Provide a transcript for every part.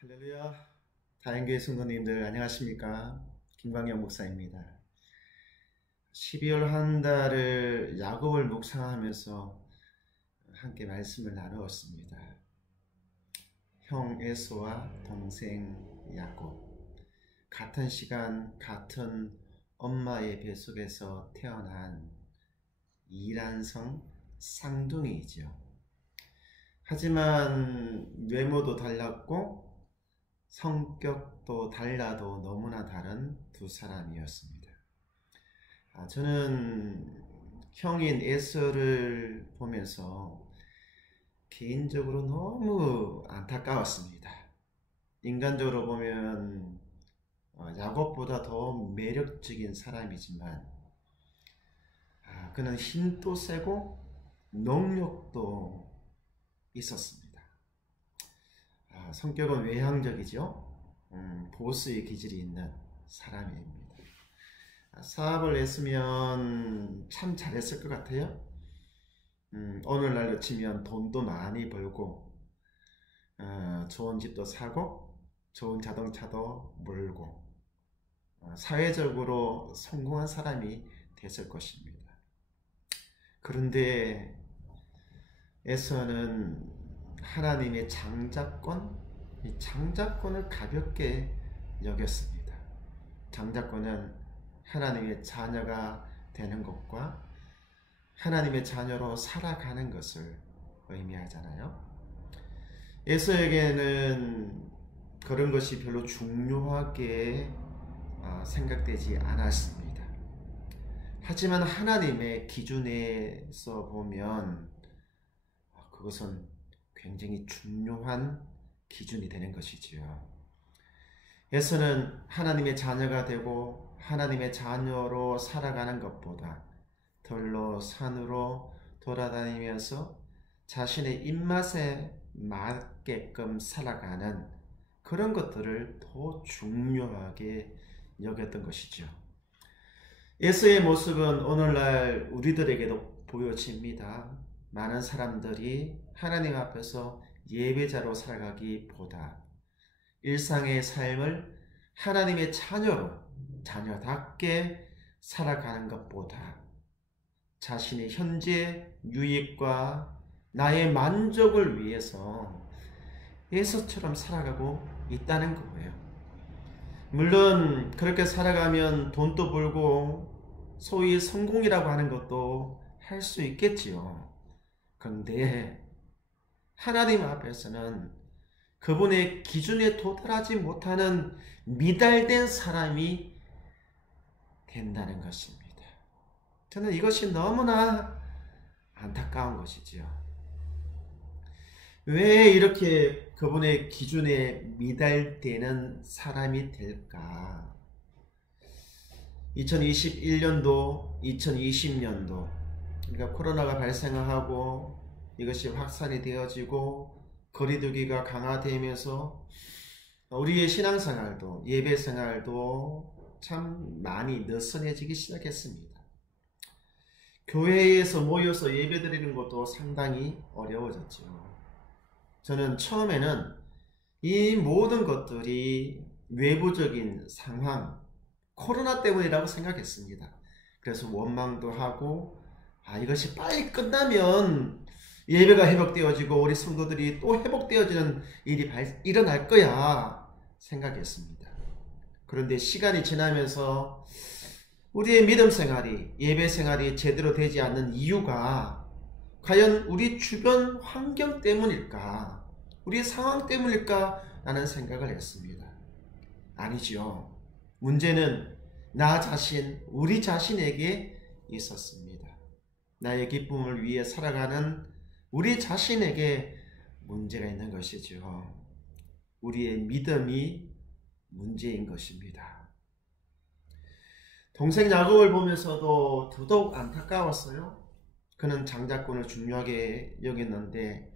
할렐루야. 다행교회 성도님들 안녕하십니까? 김광영 목사입니다. 12월 한 달을 야곱을 묵상하면서 함께 말씀을 나누었습니다. 형 에서와 동생 야곱, 같은 시간 같은 엄마의 뱃속에서 태어난 이란성 쌍둥이이죠. 하지만 외모도 달랐고 성격도 달라도 너무나 다른 두 사람이었습니다. 저는 형인 에서를 보면서 개인적으로 너무 안타까웠습니다. 인간적으로 보면 야곱보다 더 매력적인 사람이지만 그는 힘도 세고 능력도 있었습니다. 성격은 외향적이죠. 보스의 기질이 있는 사람입니다. 사업을 했으면 참 잘했을 것 같아요. 오늘날로 치면 돈도 많이 벌고 좋은 집도 사고 좋은 자동차도 몰고 사회적으로 성공한 사람이 됐을 것입니다. 그런데 에서는 하나님의 이 장자권을 가볍게 여겼습니다. 장자권은 하나님의 자녀가 되는 것과 하나님의 자녀로 살아가는 것을 의미하잖아요. 에서에게는 그런 것이 별로 중요하게 생각되지 않았습니다. 하지만 하나님의 기준에서 보면 그것은 굉장히 중요한 기준이 되는 것이지요. 에서는 하나님의 자녀가 되고 하나님의 자녀로 살아가는 것보다 들로 산으로 돌아다니면서 자신의 입맛에 맞게끔 살아가는 그런 것들을 더 중요하게 여겼던 것이죠. 에서의 모습은 오늘날 우리들에게도 보여집니다. 많은 사람들이 하나님 앞에서 예배자로 살아가기보다 일상의 삶을 하나님의 자녀답게 살아가는 것보다 자신의 현재 유익과 나의 만족을 위해서 에서처럼 살아가고 있다는 거예요. 물론 그렇게 살아가면 돈도 벌고 소위 성공이라고 하는 것도 할 수 있겠지요. 그런데 하나님 앞에서는 그분의 기준에 도달하지 못하는 미달된 사람이 된다는 것입니다. 저는 이것이 너무나 안타까운 것이지요. 왜 이렇게 그분의 기준에 미달되는 사람이 될까? 2021년도, 2020년도 그러니까 코로나가 발생하고 이것이 확산이 되어지고 거리두기가 강화되면서 우리의 신앙생활도 예배생활도 참 많이 느슨해지기 시작했습니다. 교회에서 모여서 예배드리는 것도 상당히 어려워졌죠. 저는 처음에는 이 모든 것들이 외부적인 상황, 코로나 때문이라고 생각했습니다. 그래서 원망도 하고 이것이 빨리 끝나면 예배가 회복되어지고 우리 성도들이 또 회복되어지는 일이 일어날 거야 생각했습니다. 그런데 시간이 지나면서 우리의 믿음 생활이, 예배 생활이 제대로 되지 않는 이유가 과연 우리 주변 환경 때문일까? 우리 상황 때문일까? 라는 생각을 했습니다. 아니죠. 문제는 나 자신, 우리 자신에게 있었습니다. 나의 기쁨을 위해 살아가는 우리 자신에게 문제가 있는 것이죠. 우리의 믿음이 문제인 것입니다. 동생 야곱을 보면서도 더더욱 안타까웠어요. 그는 장자권을 중요하게 여겼는데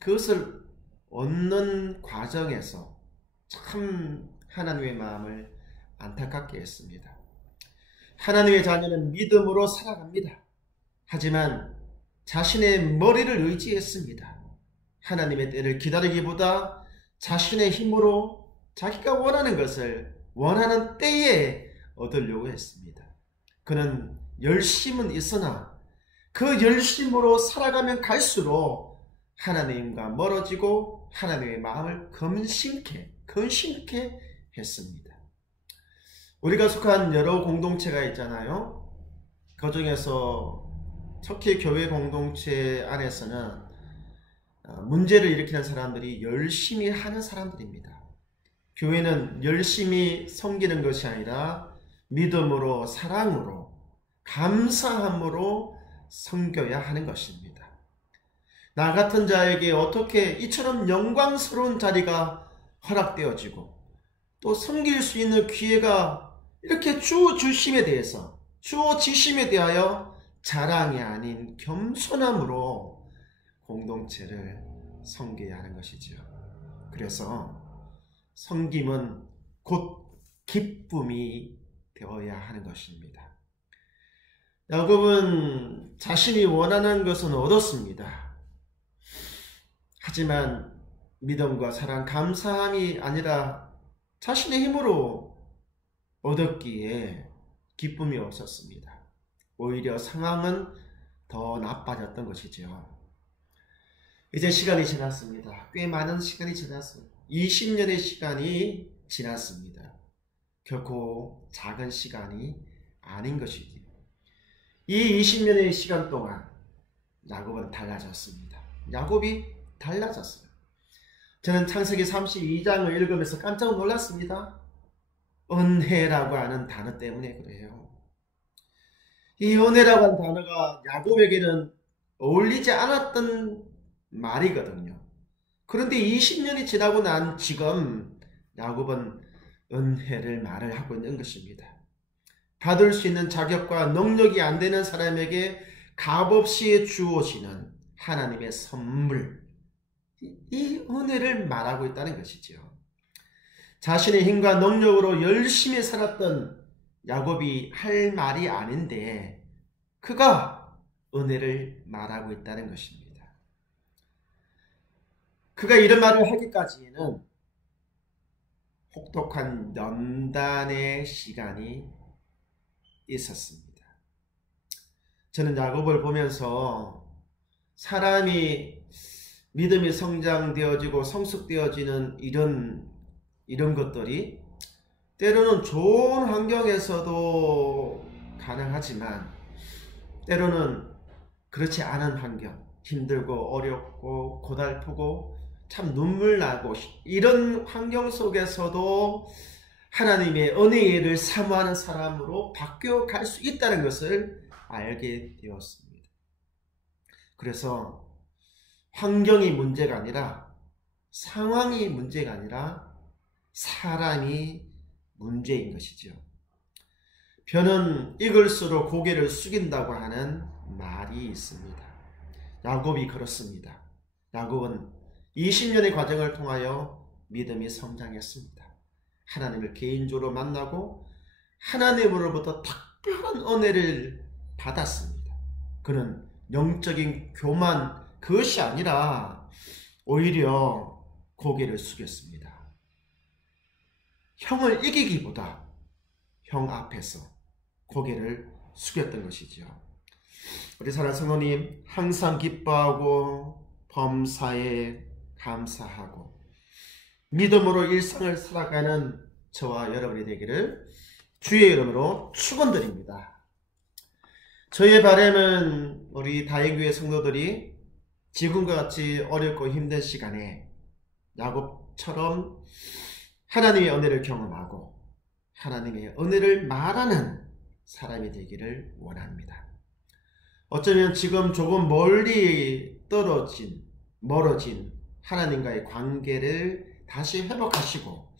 그것을 얻는 과정에서 참 하나님의 마음을 안타깝게 했습니다. 하나님의 자녀는 믿음으로 살아갑니다. 하지만 자신의 머리를 의지했습니다. 하나님의 때를 기다리기보다 자신의 힘으로 자기가 원하는 것을 원하는 때에 얻으려고 했습니다. 그는 열심은 있으나 그 열심으로 살아가면 갈수록 하나님과 멀어지고 하나님의 마음을 근심케 했습니다. 우리가 속한 여러 공동체가 있잖아요. 그 중에서 특히 교회 공동체 안에서는 문제를 일으키는 사람들이 열심히 하는 사람들입니다. 교회는 열심히 섬기는 것이 아니라 믿음으로, 사랑으로, 감사함으로 섬겨야 하는 것입니다. 나 같은 자에게 어떻게 이처럼 영광스러운 자리가 허락되어지고 또 섬길 수 있는 기회가 이렇게 주어지심에 대하여 자랑이 아닌 겸손함으로 공동체를 섬겨야 하는 것이죠. 그래서 섬김은 곧 기쁨이 되어야 하는 것입니다. 야곱은 자신이 원하는 것은 얻었습니다. 하지만 믿음과 사랑, 감사함이 아니라 자신의 힘으로 얻었기에 기쁨이 없었습니다. 오히려 상황은 더 나빠졌던 것이죠. 이제 시간이 지났습니다. 꽤 많은 시간이 지났습니다. 20년의 시간이 지났습니다. 결코 작은 시간이 아닌 것이지요. 이 20년의 시간 동안 야곱은 달라졌습니다. 야곱이 달라졌어요. 저는 창세기 32장을 읽으면서 깜짝 놀랐습니다. 은혜라고 하는 단어 때문에 그래요. 이 은혜라고 하는 단어가 야곱에게는 어울리지 않았던 말이거든요. 그런데 20년이 지나고 난 지금 야곱은 은혜를 말을 하고 있는 것입니다. 받을 수 있는 자격과 능력이 안 되는 사람에게 값없이 주어지는 하나님의 선물, 이 은혜를 말하고 있다는 것이죠. 자신의 힘과 능력으로 열심히 살았던 야곱이 할 말이 아닌데 그가 은혜를 말하고 있다는 것입니다. 그가 이런 말을 하기까지는 혹독한 연단의 시간이 있었습니다. 저는 야곱을 보면서 사람이 믿음이 성장되어지고 성숙되어지는 이런 것들이 때로는 좋은 환경에서도 가능하지만 때로는 그렇지 않은 환경, 힘들고 어렵고 고달프고 참 눈물 나고 이런 환경 속에서도 하나님의 은혜를 사모하는 사람으로 바뀌어갈 수 있다는 것을 알게 되었습니다. 그래서 환경이 문제가 아니라 상황이 문제가 아니라 사람이 문제인 것이죠. 벼는 익을수록 고개를 숙인다고 하는 말이 있습니다. 야곱이 그렇습니다. 야곱은 20년의 과정을 통하여 믿음이 성장했습니다. 하나님을 개인적으로 만나고 하나님으로부터 특별한 은혜를 받았습니다. 그는 영적인 교만 그것이 아니라 오히려 고개를 숙였습니다. 형을 이기기보다 형 앞에서 고개를 숙였던 것이죠. 우리 사랑하는 성도님, 항상 기뻐하고 범사에 감사하고 믿음으로 일상을 살아가는 저와 여러분이 되기를 주의 이름으로 축원드립니다. 저의 바람은 우리 다행교회 성도들이 지금과 같이 어렵고 힘든 시간에 야곱처럼 하나님의 은혜를 경험하고 하나님의 은혜를 말하는 사람이 되기를 원합니다. 어쩌면 지금 조금 멀어진 하나님과의 관계를 다시 회복하시고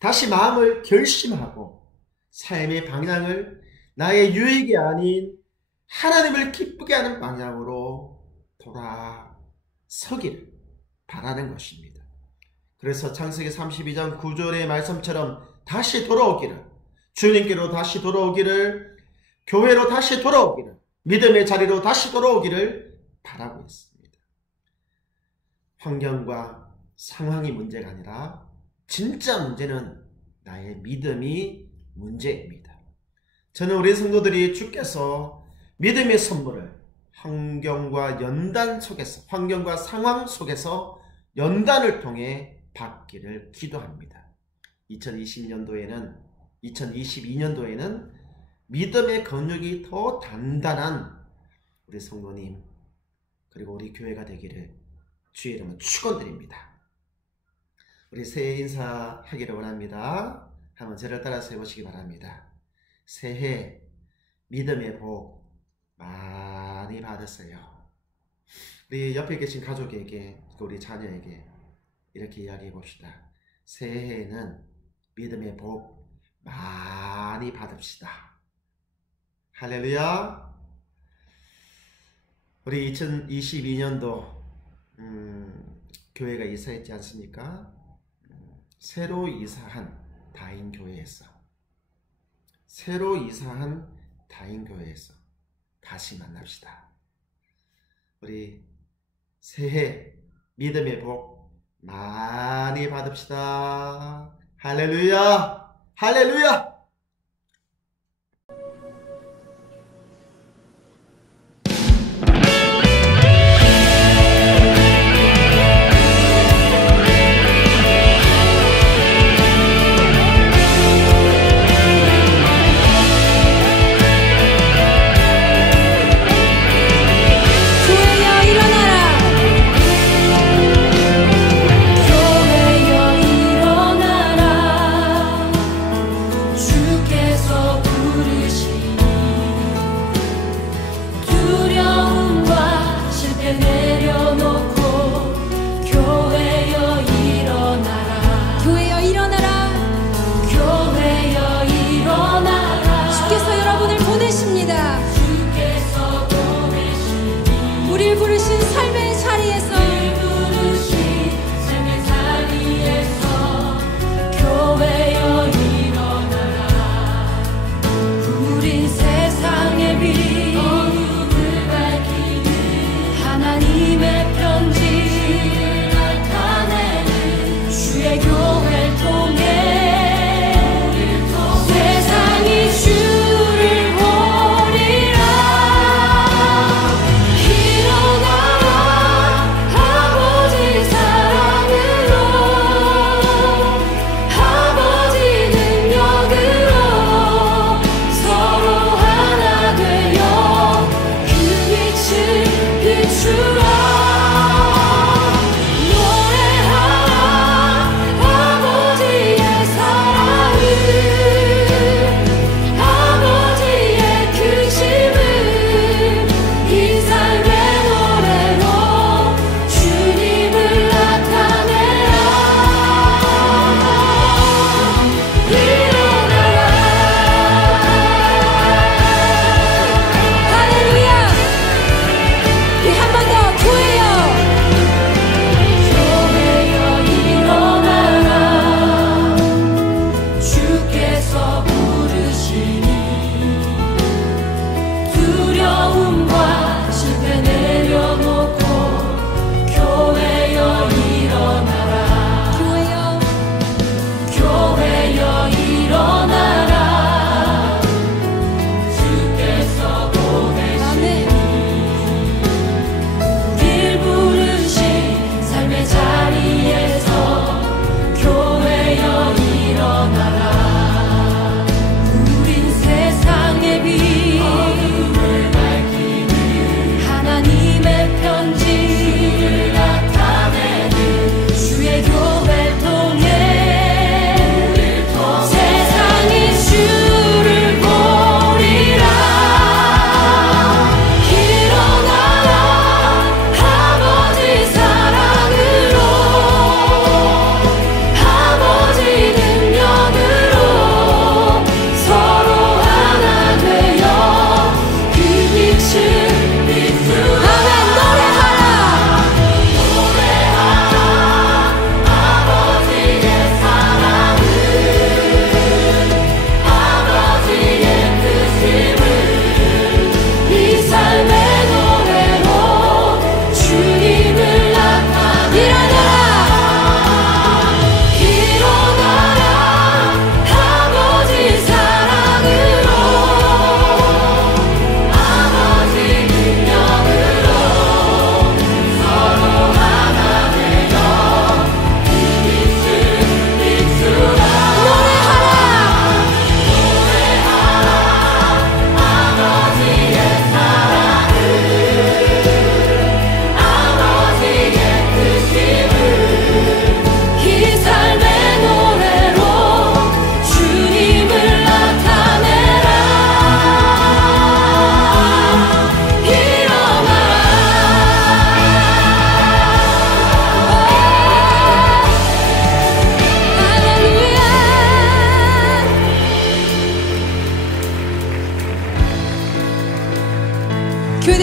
다시 마음을 결심하고 삶의 방향을 나의 유익이 아닌 하나님을 기쁘게 하는 방향으로 돌아서기를 바라는 것입니다. 그래서 창세기 32장 9절의 말씀처럼 다시 돌아오기를, 주님께로 다시 돌아오기를, 교회로 다시 돌아오기를, 믿음의 자리로 다시 돌아오기를 바라고 있습니다. 환경과 상황이 문제가 아니라 진짜 문제는 나의 믿음이 문제입니다. 저는 우리 성도들이 주께서 믿음의 선물을 환경과 상황 속에서 연단을 통해 받기를 기도합니다. 2022년도에는 믿음의 근육이 더 단단한 우리 성도님 그리고 우리 교회가 되기를 주의 이름으로 축원드립니다. 우리 새해 인사하기를 원합니다. 한번 저를 따라서 해보시기 바랍니다. 새해 믿음의 복 많이 받으세요. 우리 옆에 계신 가족에게, 우리 자녀에게 이렇게 이야기해 봅시다. 새해에는 믿음의 복 많이 받읍시다. 할렐루야. 우리 2022년도 교회가 이사했지 않습니까? 새로 이사한 다인교회에서 다시 만납시다. 우리 새해 믿음의 복 많이 받읍시다. 할렐루야! 할렐루야! 주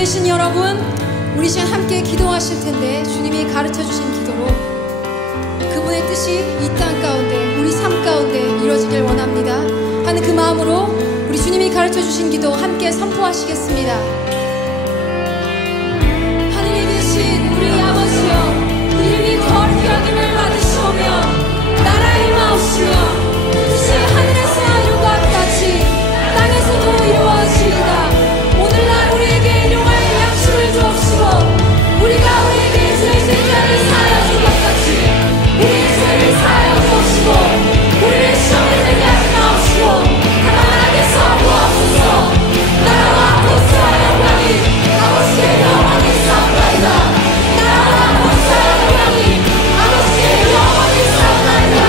되신 여러분, 우리 시간 함께 기도하실 텐데 주님이 가르쳐 주신 기도로 그분의 뜻이 이 땅 가운데, 우리 삶 가운데 이루어지길 원합니다 하는 그 마음으로 우리 주님이 가르쳐 주신 기도 함께 선포하시겠습니다. 하늘에 계신 우리 아버지여, 이름이 거룩히 여김을 받으시오며 나라의 임하옵시며 뜻이 하늘에서 이룬 것 같이 땅에서도 이루어지이다. 오늘날 우리에게 일용할 양식을 주옵시고 우리가 우리에게 죄진 자를 사하여 준 것 같이 우리의 죄를 사하여 주옵시고 우리를 시험에 들게 하지 마옵시고 다만 하나님께서 구하옵소서. 나라와 권세와 영광이 아버지의 영원히 싸움나이다. 나라와 권세와 영광이 아버지의 영원히 싸움나이다.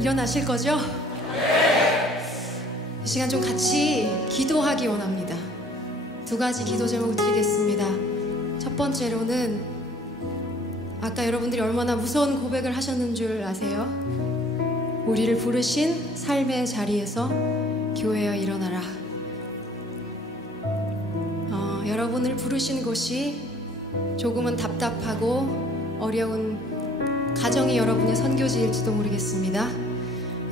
일어나실 거죠? 이 시간 좀 같이 기도하기 원합니다. 두 가지 기도 제목을 드리겠습니다. 첫 번째로는 아까 여러분들이 얼마나 무서운 고백을 하셨는 줄 아세요? 우리를 부르신 삶의 자리에서 교회여 일어나라. 여러분을 부르신 곳이 조금은 답답하고 어려운 가정이 여러분의 선교지일지도 모르겠습니다.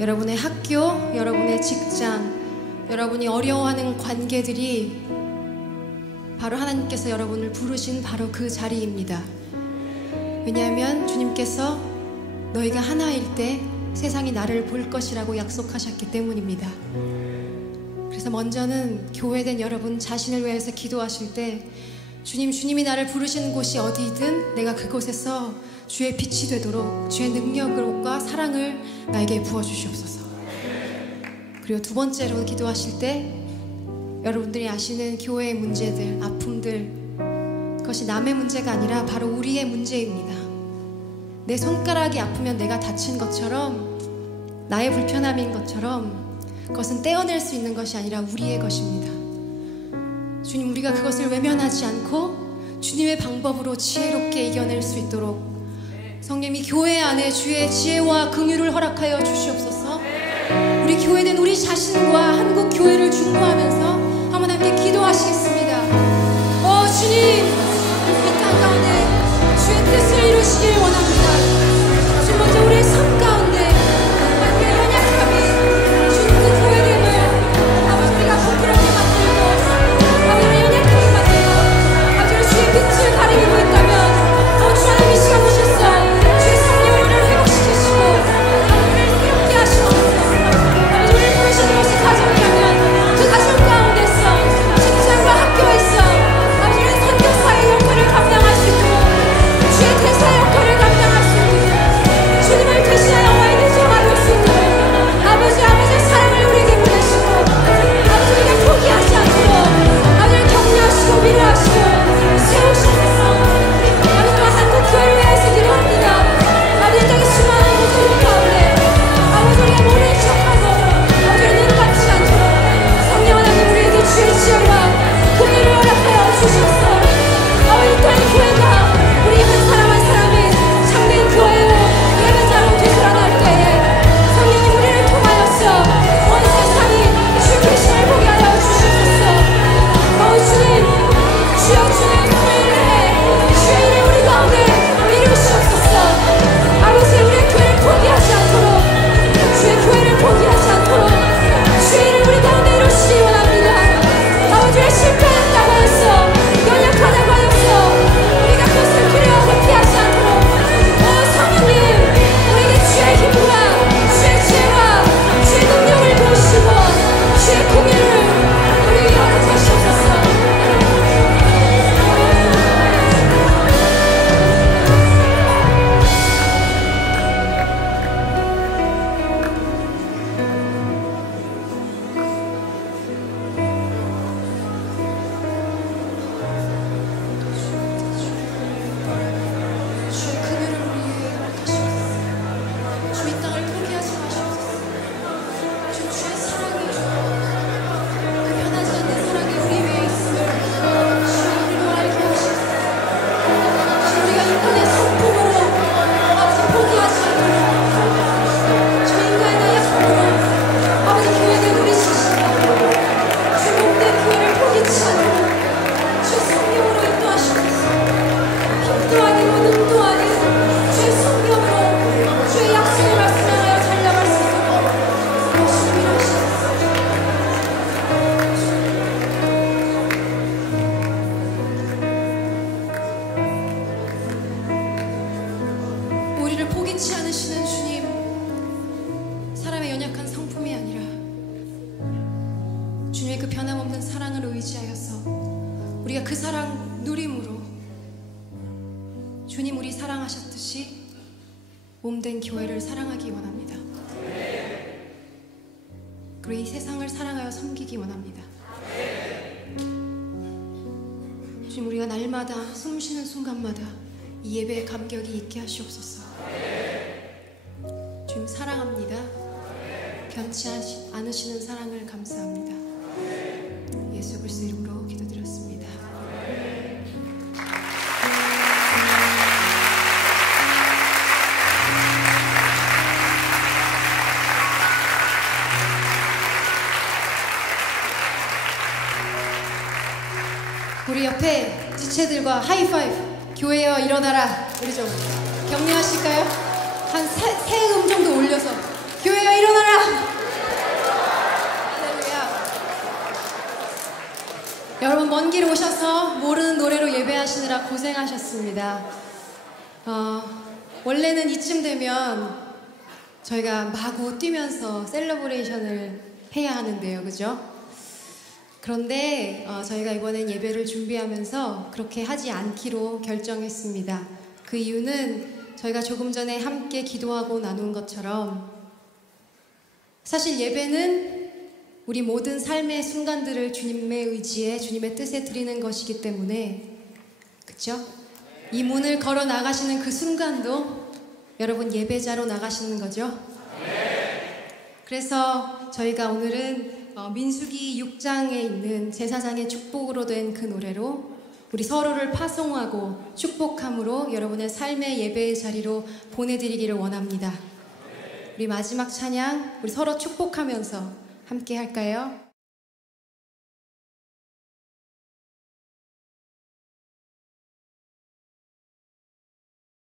여러분의 학교, 여러분의 직장, 여러분이 어려워하는 관계들이 바로 하나님께서 여러분을 부르신 바로 그 자리입니다. 왜냐하면 주님께서 너희가 하나일 때 세상이 나를 볼 것이라고 약속하셨기 때문입니다. 그래서 먼저는 교회된 여러분 자신을 위해서 기도하실 때 주님이 나를 부르시는 곳이 어디든 내가 그곳에서 주의 빛이 되도록 주의 능력과 사랑을 나에게 부어주시옵소서. 그리고 두 번째로 기도하실 때 여러분들이 아시는 교회의 문제들, 아픔들, 그것이 남의 문제가 아니라 바로 우리의 문제입니다. 내 손가락이 아프면 내가 다친 것처럼, 나의 불편함인 것처럼 그것은 떼어낼 수 있는 것이 아니라 우리의 것입니다. 주님, 우리가 그것을 외면하지 않고 주님의 방법으로 지혜롭게 이겨낼 수 있도록 성령님이 교회 안에 주의 지혜와 긍휼을 허락하여 주시옵소서. 우리 교회는 우리 자신과 한국 교회를 중보하면서 한번 함께 기도하시겠습니다. 주님, 이 땅 가운데 주의 뜻을 이루시길 원합니다. 주님, 먼저 사랑을 의지하여서 우리가 그 사랑 누림으로 주님 우리 사랑하셨듯이 몸된 교회를 사랑하기 원합니다. 그리고 이 세상을 사랑하여 섬기기 원합니다. 주님 우리가 날마다 숨쉬는 순간마다 이 예배의 감격이 있게 하시옵소서. 주님 사랑합니다. 변치 않으시는 사랑을 감사합니다. 예수 그리스도 이름으로 기도드렸습니다. 우리 옆에 지체들과 하이파이브. 교회여 일어나라. 우리 좀 격려하실까요? 한 세 정도 올려서 교회여 일어나라. 할렐루야. 여러분 먼 길 오셔서 모르는 노래로 예배하시느라 고생하셨습니다. 원래는 이쯤 되면 저희가 마구 뛰면서 셀러브레이션을 해야 하는데요, 그죠? 그런데 저희가 이번엔 예배를 준비하면서 그렇게 하지 않기로 결정했습니다. 그 이유는 저희가 조금 전에 함께 기도하고 나눈 것처럼 사실 예배는 우리 모든 삶의 순간들을 주님의 의지에 주님의 뜻에 드리는 것이기 때문에 그쵸? 이 문을 걸어 나가시는 그 순간도 여러분 예배자로 나가시는 거죠? 그래서 저희가 오늘은 민수기 6장에 있는 제사장의 축복으로 된 그 노래로 우리 서로를 파송하고 축복함으로 여러분의 삶의 예배의 자리로 보내드리기를 원합니다. 우리 마지막 찬양 우리 서로 축복하면서 함께 할까요?